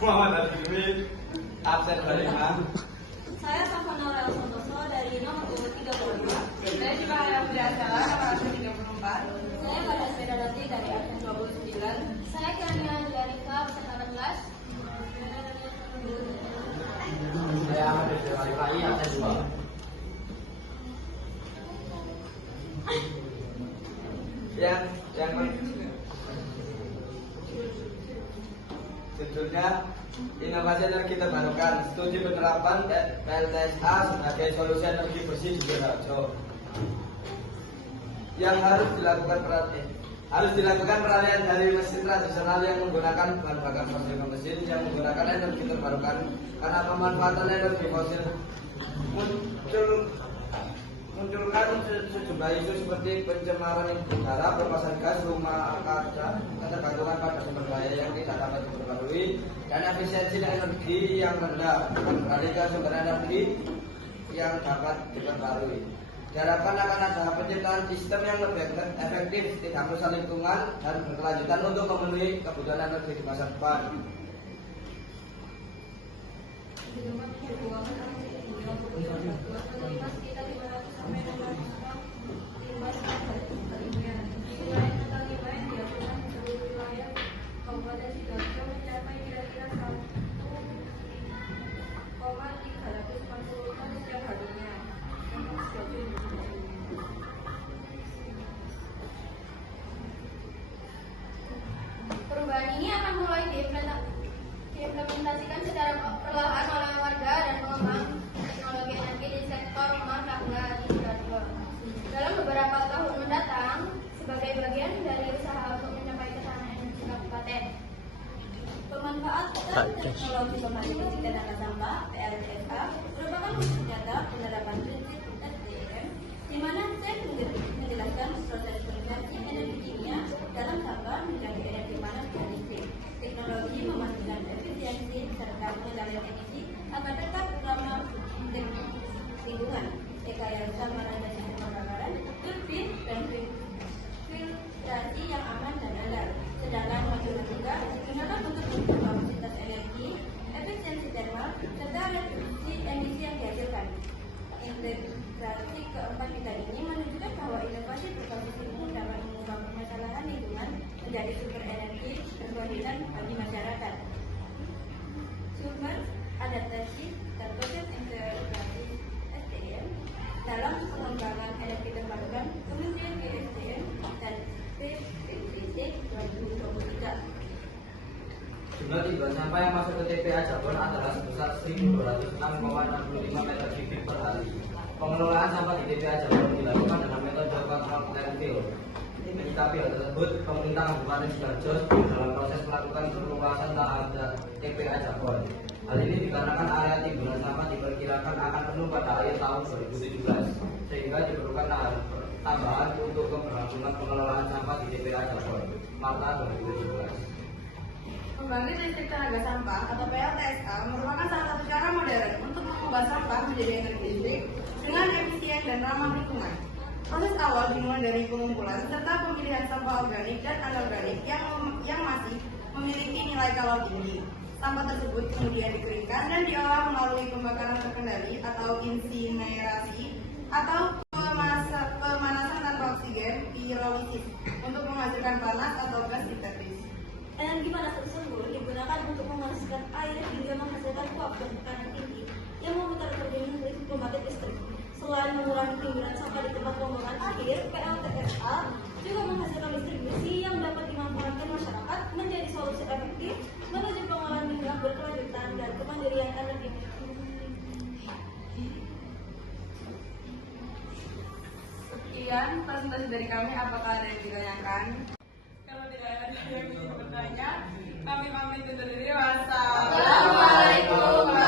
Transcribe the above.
Muhammad Al-Fikri, absen 25. Saya Safanora Santoso dari nomor urut 32. Saya juga yang berasal nomor absen 34. Saya pada Sedalati dari absen 29. Saya Kirania Julianika absen 18. Saya Ahmad Rizky absen 2. Yang judulnya inovasi energi terbarukan, studi penerapan PLTSA sebagai solusi energi bersih di Sidoarjo. Yang harus dilakukan peralihan dari mesin tradisional yang menggunakan bahan bakar fosil ke mesin yang menggunakan energi terbarukan, karena pemanfaatan energi fosil munculkan sejumlah isu seperti pencemaran udara, pelepasan gas rumah kaca, ketergantungan pada sumber daya yang tidak dapat diperbarui, dan efisiensi energi yang rendah, beralih ke sumber energi yang dapat diperbarui. Diharapkan akan ada penciptaan sistem yang lebih efektif, tidak merusak lingkungan, dan berkelanjutan untuk memenuhi kebutuhan energi di masa depan. Perubahan ini akan mulai diimplementasikan secara perlahan oleh warga dan pengembang teknologi energi di sektor rumah tangga di Sidoarjo. Dalam beberapa tahun mendatang, sebagai bagian dari usaha untuk mencapai ketahanan energi kabupaten, pemanfaatan teknologi pembangkit listrik tenaga sampah (PLTSA) merupakan kunci nyata penerapan prinsip SDM, di mana SDM menjelaskan proses konversi energi kimia dalam sampah menjadi energi panas dan listrik. Teknologi memastikan efisiensi serta pengendalian emisi agar tetap ramah lingkungan, rekayasa manajemen sistem pembakaran, turbin dan filtrasi yang aman dan andal. Sedangkan modul ketiga digunakan untuk mengukur kapasitas energi, efisiensi termal, serta reduksi emisi yang dihasilkan. Integrasi keempat bidang ini menunjukkan bahwa inovasi berbasis ilmu dapat mengubah permasalahan lingkungan menjadi sumber energi berkelanjutan bagi masyarakat. Sumber adaptasi dan proses integrasi SDM dalam pengembangan energi terbarukan Kementerian ESDM dan PPTC 2023. Jumlah timbunan sampah yang masuk ke TPA Jabon adalah sebesar 1.206,65 meter kubik per hari. Pengelolaan sampah di TPA Jabon dilakukan dengan metode kontrol landfill. Menyikapi hal tersebut, pemerintah Kabupaten Sidoarjo dalam proses melakukan perluasan terhadap TPA Jabon. Hal ini dikarenakan area timbunan sampah diperkirakan akan penuh pada akhir tahun 2017, sehingga diperlukan tambahan untuk keberlangsungan pengelolaan sampah di TPA Jabon Marta 2017. Pembangkit listrik tenaga sampah atau PLTSA merupakan salah satu cara modern untuk mengubah sampah menjadi energi listrik dengan efisien dan ramah lingkungan. Proses awal dimulai dari pengumpulan serta pemilihan sampah organik dan anorganik yang masih memiliki nilai kalori tinggi. Sampah tersebut kemudian dikeringkan dan diolah melalui pembakaran terkendali atau insinerasi atau pemanasan tanpa oksigen pirolisis untuk menghasilkan panas atau gas sintetis. Energi panas tersebut digunakan untuk memanaskan air hingga menghasilkan uap dan tekanan tinggi yang memutar turbin pembangkit listrik. Selain mengurangi timbunan sampah di tempat pembuangan akhir, PLTSA juga menghasilkan listrik bersih yang dapat dimanfaatkan masyarakat, menjadi solusi efektif menuju pengolahan minyak berkelanjutan dan kemandirian energi. Sekian presentasi dari kami. Apakah ada yang ditanyakan? Kalau tidak ada yang ingin bertanya, kami pamit undur diri. Wassalamualaikum.